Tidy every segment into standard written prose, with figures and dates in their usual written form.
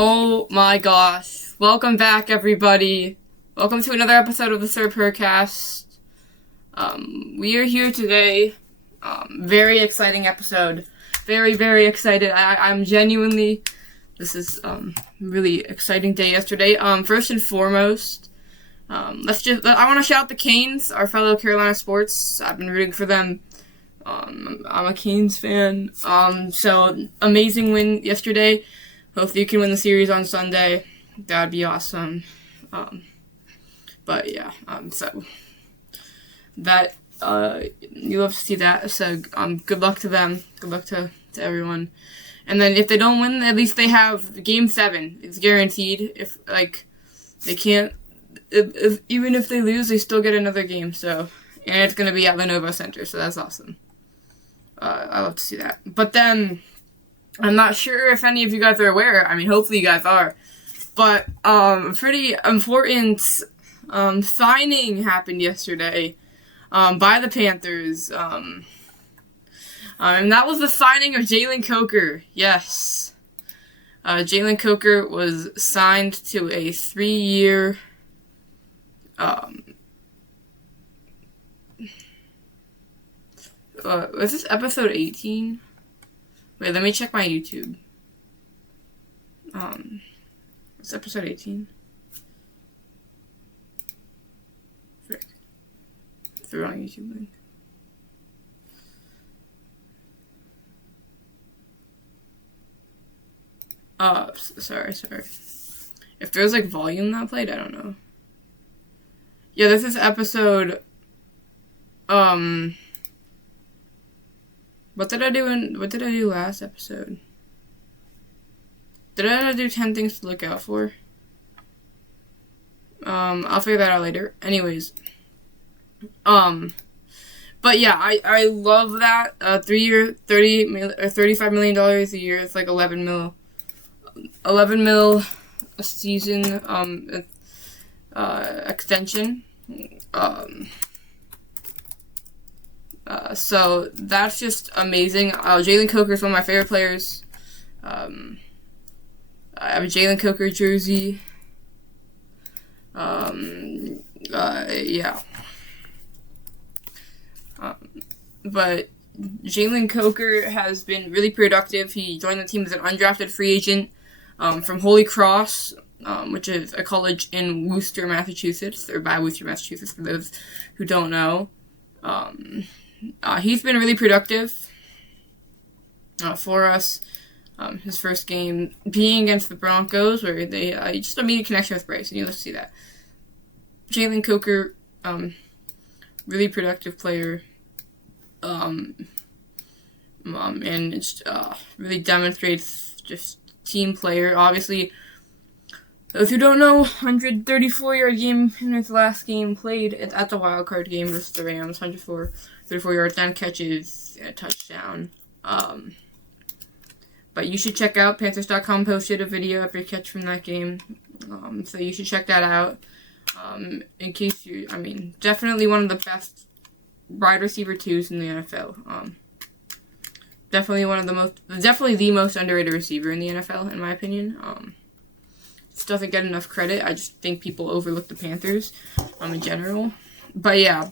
Oh my gosh. Welcome back, everybody. Welcome to another episode of the Sir Purrcast. We are here today. Very exciting episode. Very, very excited. I'm genuinely... This is really exciting day yesterday. First and foremost, I want to shout out the Canes, our fellow Carolina sports. I've been rooting for them. I'm a Canes fan. So amazing win yesterday. Hopefully you can win the series on Sunday. That would be awesome. But yeah, so that you love to see that. So good luck to them. Good luck to everyone. And then if they don't win, at least they have Game 7. It's guaranteed. If they can't, even if they lose, they still get another game. So, and it's gonna be at Lenovo Center. So that's awesome. I love to see that. But then, I'm not sure if any of you guys are aware. I mean, hopefully you guys are. But pretty important signing happened yesterday by the Panthers. And that was the signing of Jalen Coker. Yes. Jalen Coker was signed to a 3-year... was this episode 18? Wait, let me check my YouTube. It's episode 18. Frick. It's the wrong YouTube link. Sorry. If there's like volume not played, I don't know. Yeah, this is episode, what did I do last episode? Did I do 10 things to look out for? I'll figure that out later. Anyways. But yeah, I love that. 3-year, $35 million a year. It's like 11 mil a season, extension. So that's just amazing. Jalen Coker is one of my favorite players. I have a Jalen Coker jersey. Yeah. But Jalen Coker has been really productive. He joined the team as an undrafted free agent from Holy Cross, which is a college in Worcester, Massachusetts, or by Worcester, Massachusetts, for those who don't know. He's been really productive for us. His first game being against the Broncos, where they just immediate connection with Bryce, and you let's see that. Jalen Coker, really productive player, and it's really demonstrates just team player. Obviously, those who don't know, 134-yard game in his last game played at the wild card game versus the Rams. 134 yards, 9 catches, and a touchdown. But you should check out Panthers.com posted a video of your catch from that game. So you should check that out. In case definitely one of the best wide receiver 2s in the NFL. Definitely the most underrated receiver in the NFL, in my opinion. Just doesn't get enough credit. I just think people overlook the Panthers, in general. But yeah,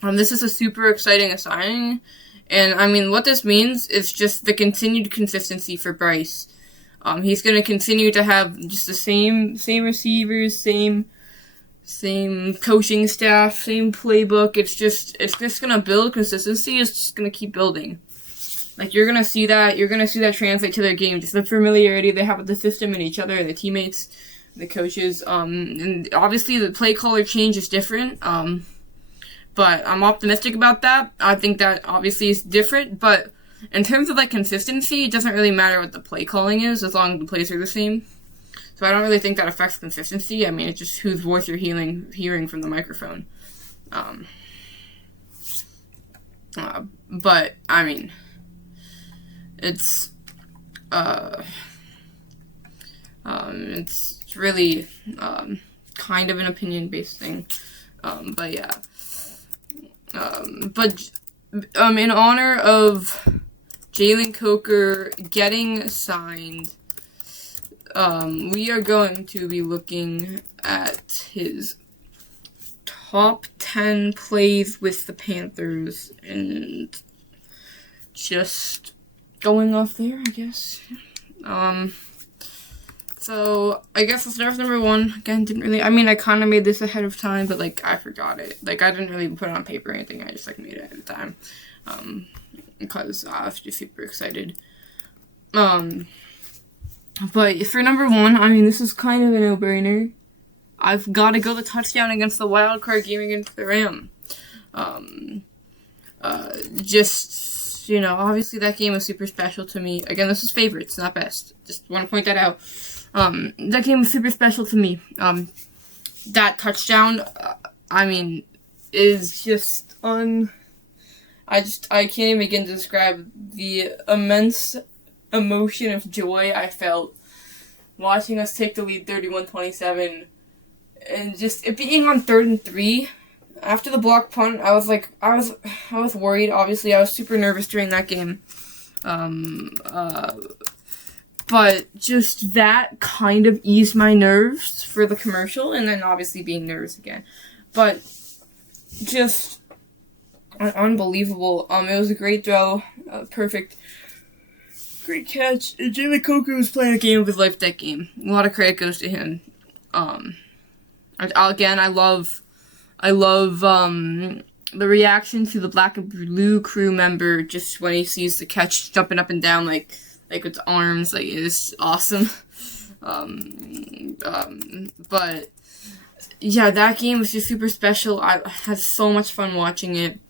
this is a super exciting signing, and what this means is just the continued consistency for Bryce. He's going to continue to have just the same receivers, same coaching staff, same playbook. It's just going to build consistency. It's just going to keep building. Like, you're going to see that translate to their game. Just the familiarity they have with the system and each other and the teammates, the coaches. And obviously the play caller change is different. But I'm optimistic about that. I think that obviously is different. But in terms of, like, consistency, it doesn't really matter what the play calling is as long as the plays are the same. So I don't really think that affects consistency. It's just whose voice you're hearing from the microphone. But, it's really kind of an opinion-based thing. But yeah. In honor of Jalen Coker getting signed, we are going to be looking at his top 10 plays with the Panthers, and just going off there, I guess. So I guess let's start with number 1. Again, I kind of made this ahead of time, but, like, I forgot it. Like, I didn't really put it on paper or anything. I just, like, made it ahead of time. Because I was just super excited. But for number 1, this is kind of a no-brainer. I've got to go the touchdown against the wild card game against the Rams. Obviously that game was super special to me. Again, this is favorites, not best. Just want to point that out. That game was super special to me. That touchdown, is just I can't even begin to describe the immense emotion of joy I felt watching us take the lead 31-27, and just it being on 3rd and 3 after the block punt. I was worried. Obviously, I was super nervous during that game. But just that kind of eased my nerves for the commercial, and then obviously being nervous again. But just unbelievable. It was a great throw, perfect, great catch. And Jalen Coker was playing a game of his life that game. A lot of credit goes to him. Again, I love the reaction to the black and blue crew member just when he sees the catch jumping up and down like with arms, like it's awesome. But yeah, that game was just super special. I had so much fun watching it.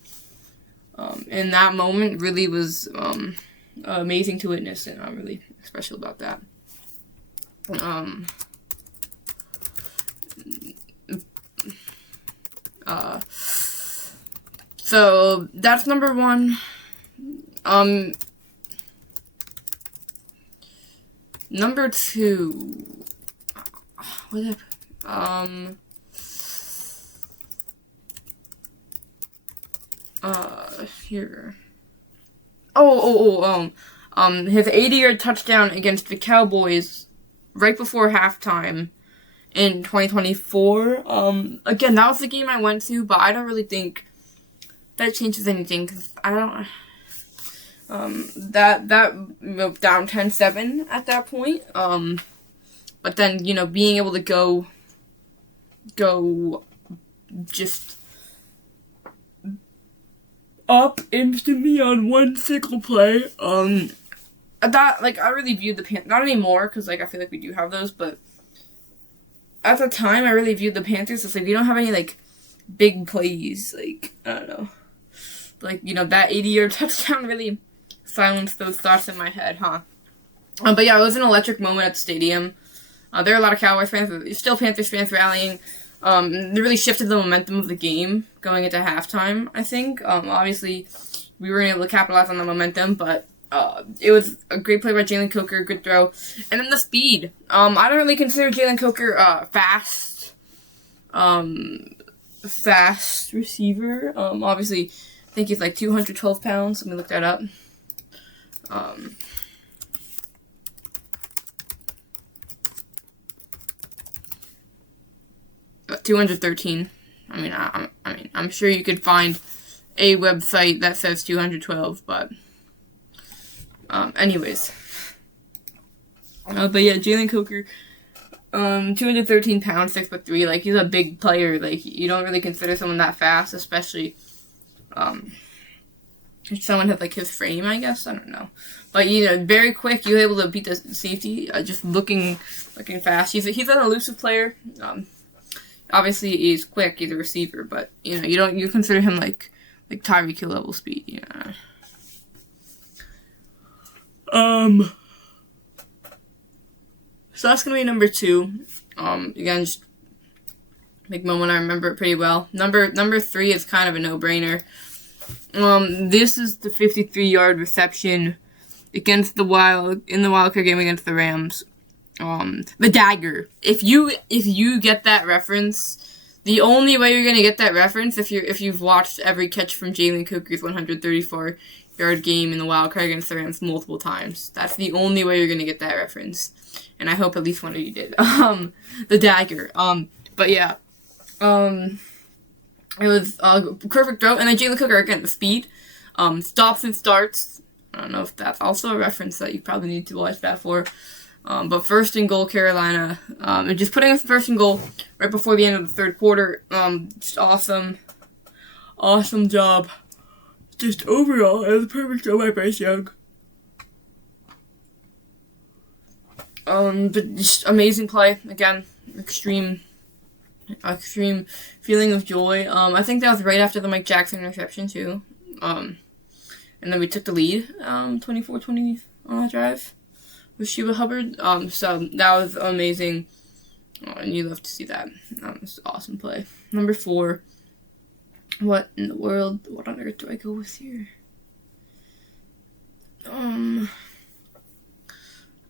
And that moment really was amazing to witness, and I'm really special about that. So that's number 1. Number 2. What? Here. His 80-yard touchdown against the Cowboys right before halftime in 2024. Again, that was the game I went to, but I don't really think that changes anything, because I don't. That down 10-7 at that point. But then being able to go just up instantly on one single play. I really viewed the Panthers, not anymore, because I feel like we do have those, but at the time I really viewed the Panthers as we don't have any big plays, I don't know, that 80-yard touchdown really silenced those thoughts in my head, huh? But yeah, it was an electric moment at the stadium. There were a lot of Cowboys fans, but still Panthers fans rallying. They really shifted the momentum of the game going into halftime, I think. Obviously, we weren't able to capitalize on the momentum, but it was a great play by Jalen Coker, good throw. And then the speed. I don't really consider Jalen Coker fast receiver. Obviously, I think he's 212 pounds. Let me look that up. 213. I'm sure you could find a website that says 212, but anyways. But yeah, Jalen Coker, 213 pounds, 6'3". He's a big player. You don't really consider someone that fast, especially if someone has his frame, I guess. I don't know. But very quick. You were able to beat the safety, just looking fast. He's an elusive player. Obviously he's quick. He's a receiver, but you consider him like Tyreek Hill level speed. Yeah. So that's gonna be number 2. Again, just big moment. I remember it pretty well. Number 3 is kind of a no-brainer. This is the 53-yard reception against the wild card game against the Rams. The dagger. If you get that reference, the only way you're gonna get that reference if you've watched every catch from Jalen Coker's 134 yard game in the wild card against the Rams multiple times. That's the only way you're gonna get that reference, and I hope at least one of you did. The dagger. But yeah, it was a perfect throw, and then Jalen Cooker again, the speed, stops and starts. I don't know if that's also a reference that you probably need to watch that for. But first and goal, Carolina. And just putting us first and goal right before the end of the third quarter. Just awesome. Awesome job. Just overall, it was a perfect job by Bryce Young. But just amazing play. Again, extreme feeling of joy. I think that was right after the Mike Jackson interception, too. And then we took the lead, 24-20 on that drive with Sheba Hubbard. So that was amazing. And you love to see that. That was an awesome play. Number 4. What in the world? What on earth do I go with here?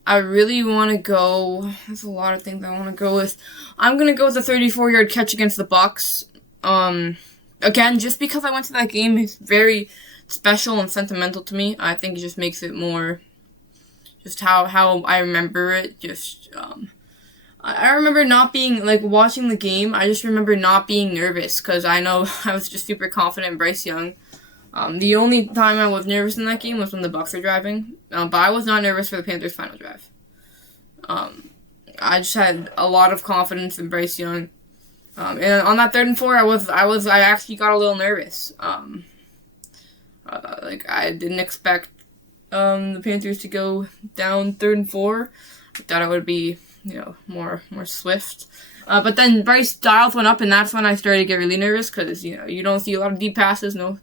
I really want to go. There's a lot of things I want to go with. I'm gonna go with the 34-yard catch against the Bucks. Again, just because I went to that game, it's very special and sentimental to me. I think it just makes it more, just how I remember it. Just I remember not being, like, watching the game, I just remember not being nervous, because I know I was just super confident in Bryce Young. The only time I was nervous in that game was when the Bucks were driving, but I was not nervous for the Panthers' final drive. I just had a lot of confidence in Bryce Young, and on that 3rd and 4, I actually got a little nervous. Like, I didn't expect the Panthers to go down 3rd and 4. I thought it would be, more swift. But then Bryce dials one up, and that's when I started to get really nervous, because, you don't see a lot of deep passes, and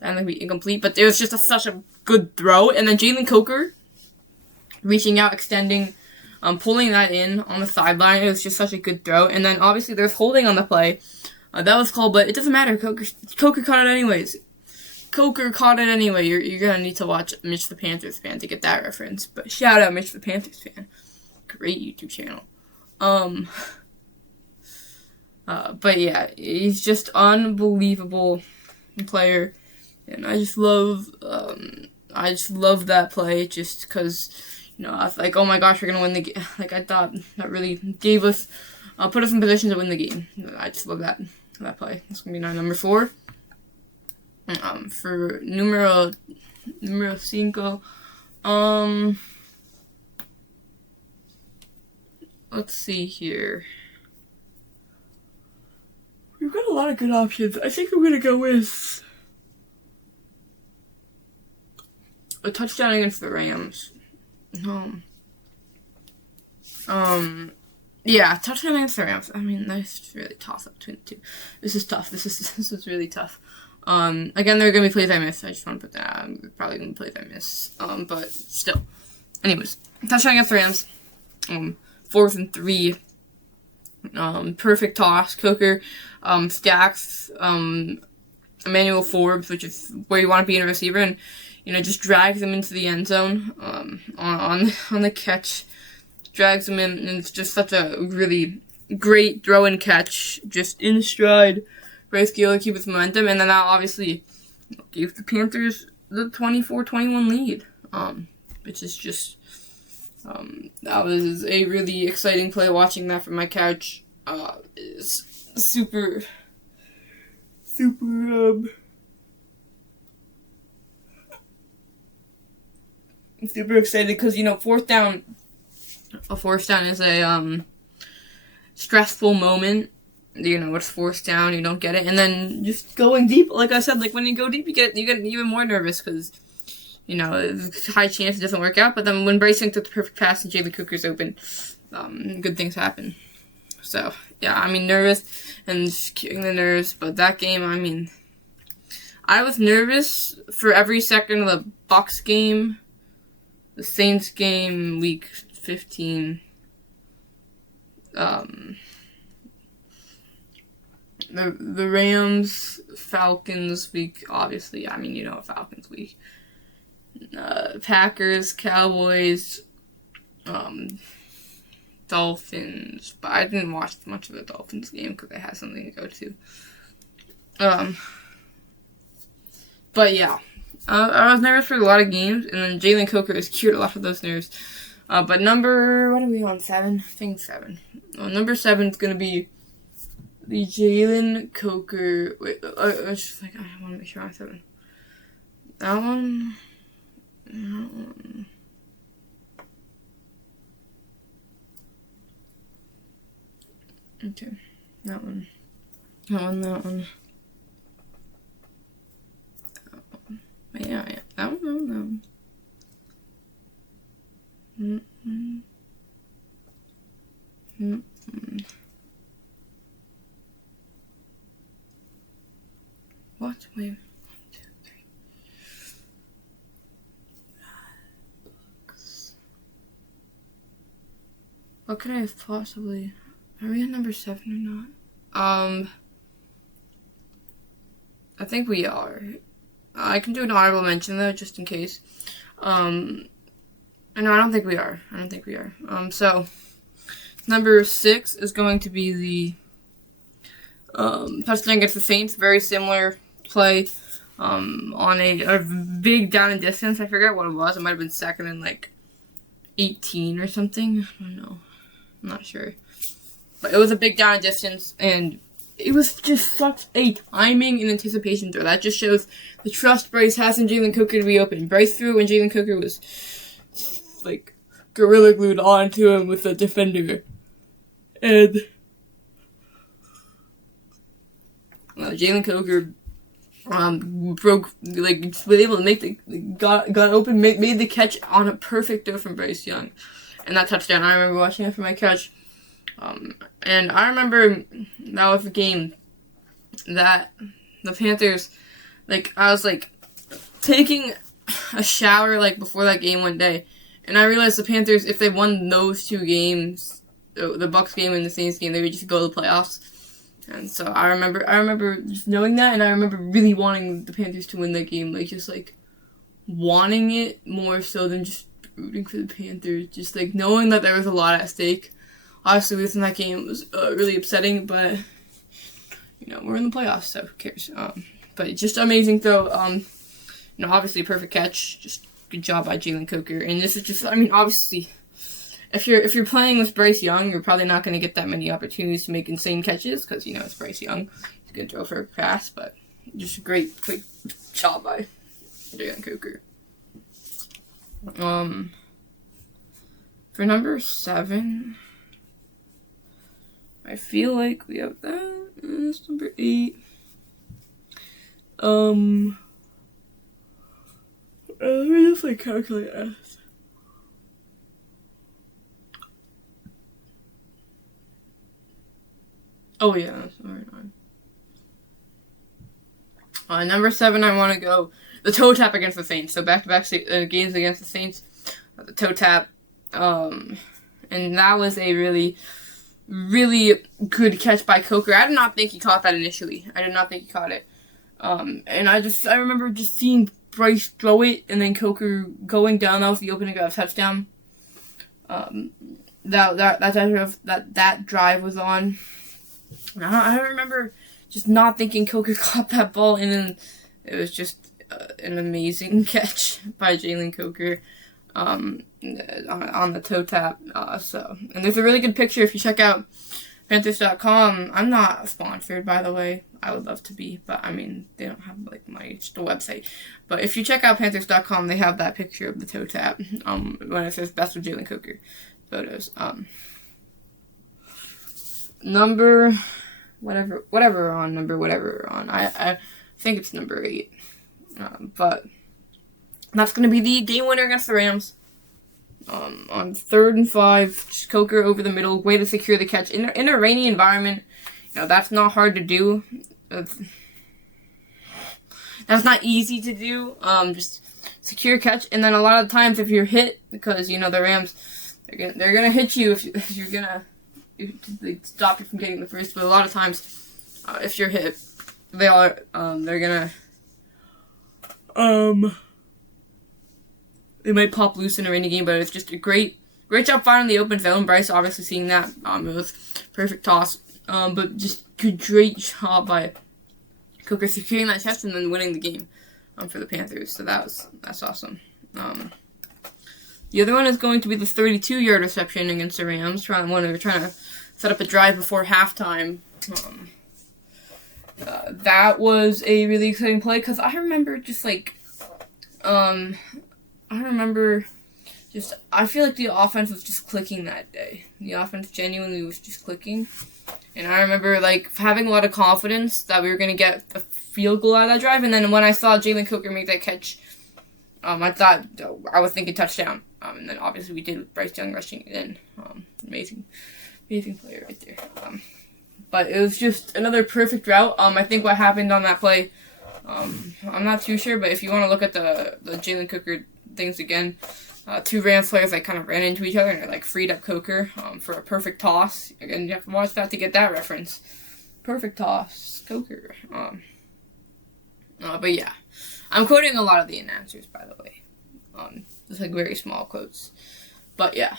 they'd be incomplete, but it was just such a good throw. And then Jalen Coker reaching out, extending, pulling that in on the sideline. It was just such a good throw. And then obviously there's holding on the play. That was called, but it doesn't matter. Coker caught it anyways. Coker caught it anyway. You're going to need to watch Mitch the Panthers fan to get that reference. But shout out Mitch the Panthers fan. Great YouTube channel. But yeah, he's just unbelievable player. And I just love that play just because, I was like, oh my gosh, we're going to win the game. Like, I thought that really gave us, put us in position to win the game. I just love that play. That's going to be number 4. For numero 5, let's see here. We've got a lot of good options. I think I'm going to go with a touchdown against the Rams. Yeah, touchdown against the Rams. I mean, that's really toss up between the two. This is tough. This is really tough. Again, there are going to be plays I miss. I just want to put that out. I'm probably going to be plays I miss. But still. Anyways, touchdown against the Rams. 4th and 3. Perfect toss. Coker stacks Emmanuel Forbes, which is where you want to be in a receiver, and just drags him into the end zone on the catch. Drags him in, and it's just such a really great throw and catch, just in stride. Bryce Gill keep his momentum, and then that obviously gave the Panthers the 24-21 lead, which is just that was a really exciting play. Watching that from my couch is super super excited because fourth down is a stressful moment. It's fourth down, you don't get it, and then just going deep. Like I said, like when you go deep, you get even more nervous because there's a high chance it doesn't work out. But then when Bryce Young took the perfect pass and Jalen Cooker's open, good things happen. So yeah, nervous and just kicking the nerves. But that game, I was nervous for every second of the Bucs game, the Saints game, week 15. The Rams, Falcons week, obviously, Falcons week. Packers, Cowboys, Dolphins, but I didn't watch much of the Dolphins game because I had something to go to. But yeah, I was nervous for a lot of games, and then Jalen Coker has cured a lot of those nerves. But what are we on, 7? I think 7. Number 7 is going to be the Jalen Coker. Wait, I want to make sure I'm 7. That one. Okay. That one. Yeah. That one. What? Wait. 1, 2, 3. Books. What could I have possibly? Are we at number 7 or not? I think we are. I can do an honorable mention though, just in case. No, I don't think we are. So number 6 is going to be the touchdown against the Saints. Very similar play on a big down and distance. I forget what it was. It might have been 2nd and like 18 or something. I don't know. I'm not sure. But it was a big down and distance, and it was just such a timing and anticipation throw. That just shows the trust Bryce has in Jalen Coker to be open. Bryce threw it when Jalen Coker was like gorilla glued onto him with a defender. And Jalen Coker was able to make got open, made the catch on a perfect throw from Bryce Young. And that touchdown, I remember watching it from my couch. And I remember that was a game that the Panthers, I was taking a shower before that game one day, and I realized the Panthers, if they won those 2 games, the Bucs game and the Saints game, they would just go to the playoffs. And so I remember just knowing that, and I remember really wanting the Panthers to win that game, wanting it more so than just rooting for the Panthers, just knowing that there was a lot at stake. Obviously, losing that game was really upsetting, but we're in the playoffs, so who cares? But just amazing throw. Obviously a perfect catch. Just good job by Jalen Coker. And this is just, obviously, if you're playing with Bryce Young, you're probably not going to get that many opportunities to make insane catches because it's Bryce Young. He's going to throw for a pass, but just a great job by Jalen Coker. For number 7. I feel like we have that. That's number 8. Let me just calculate this. Oh yeah, that's number 9. Number 7, I want to go the toe tap against the Saints. So back-to-back games against the Saints, the toe tap, and that was a really good catch by Coker. I did not think he caught that initially. I did not think he caught it. And I remember just seeing Bryce throw it and then Coker going down. That was the opening of a touchdown. That drive was on. I remember just not thinking Coker caught that ball, and then it was just an amazing catch by Jalen Coker. On the toe tap. And there's a really good picture if you check out Panthers.com. I'm not sponsored, by the way. I would love to be, but they don't have the website. But if you check out Panthers.com, they have that picture of the toe tap. When it says best of Jalen Coker photos. Number whatever we're on. I think it's number 8. But that's going to be the game winner against the Rams. On 3rd and 5, just Coker over the middle, way to secure the catch. In a rainy environment, that's not hard to do. That's not easy to do. Just secure catch. And then a lot of times if you're hit, because, the Rams, they're gonna hit you if you're gonna stop you from getting the first. But a lot of times, if you're hit, they're gonna, they might pop loose in a rainy game, but it's just a great job finding the open zone. Bryce obviously seeing that. It was perfect toss. But just great job by Coker securing that catch and then winning the game. for the Panthers. So that's awesome. The other one is going to be the 32-yard reception against the Rams. When they were trying to set up a drive before halftime. That was a really exciting play because I remember I feel like the offense was just clicking that day. The offense genuinely was just clicking. And I remember, having a lot of confidence that we were going to get a field goal out of that drive. And then when I saw Jalen Coker make that catch, I thought, I was thinking touchdown. And then obviously we did with Bryce Young rushing it in. Amazing player right there. But it was just another perfect route. I think what happened on that play, I'm not too sure, but if you want to look at the Jalen Coker things again, two Rams players kind of ran into each other and they freed up Coker for a perfect toss. Again, you have to watch that to get that reference. Perfect toss, Coker. But yeah, I'm quoting a lot of the announcers, by the way. Just very small quotes. But yeah.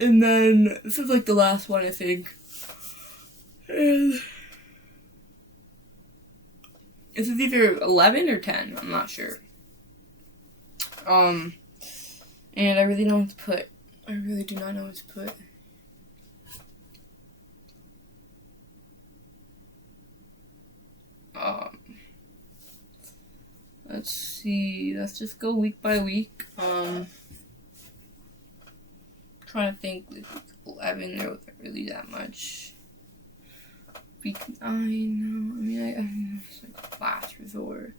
And then this is the last one, I think. And this is either 11 or 10. I'm not sure. And I really don't know what to put. I really do not know what to put. Let's see. Let's just go week by week. Trying to think. Week 11, there wasn't really that much. Week 9, no. I mean, it's last resort.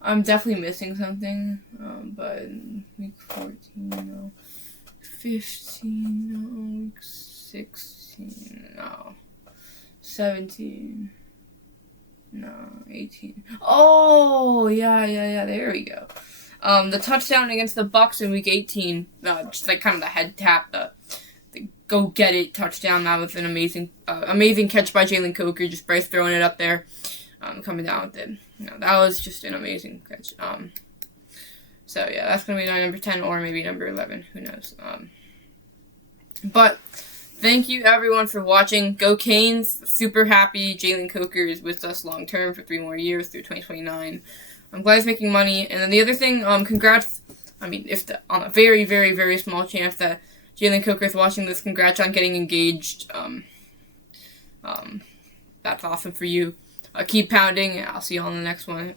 I'm definitely missing something, but week 14, no. 15, no. Week 16, no. 17, no. 18. Oh, yeah, there we go. The touchdown against the Bucks in week 18, just kind of the head tap, the go get it touchdown. That was an amazing catch by Jalen Coker. Just Bryce throwing it up there, coming down with it. That was just an amazing catch. So yeah, that's gonna be my number 10 or maybe number 11. Who knows? But thank you everyone for watching. Go Canes! Super happy Jalen Coker is with us long term for 3 more years through 2029. I'm glad he's making money. And then the other thing, congrats. I mean, on a very, very, very small chance that Jalen Coker is watching this, congrats on getting engaged. That's awesome for you. Keep pounding. I'll see you on the next one.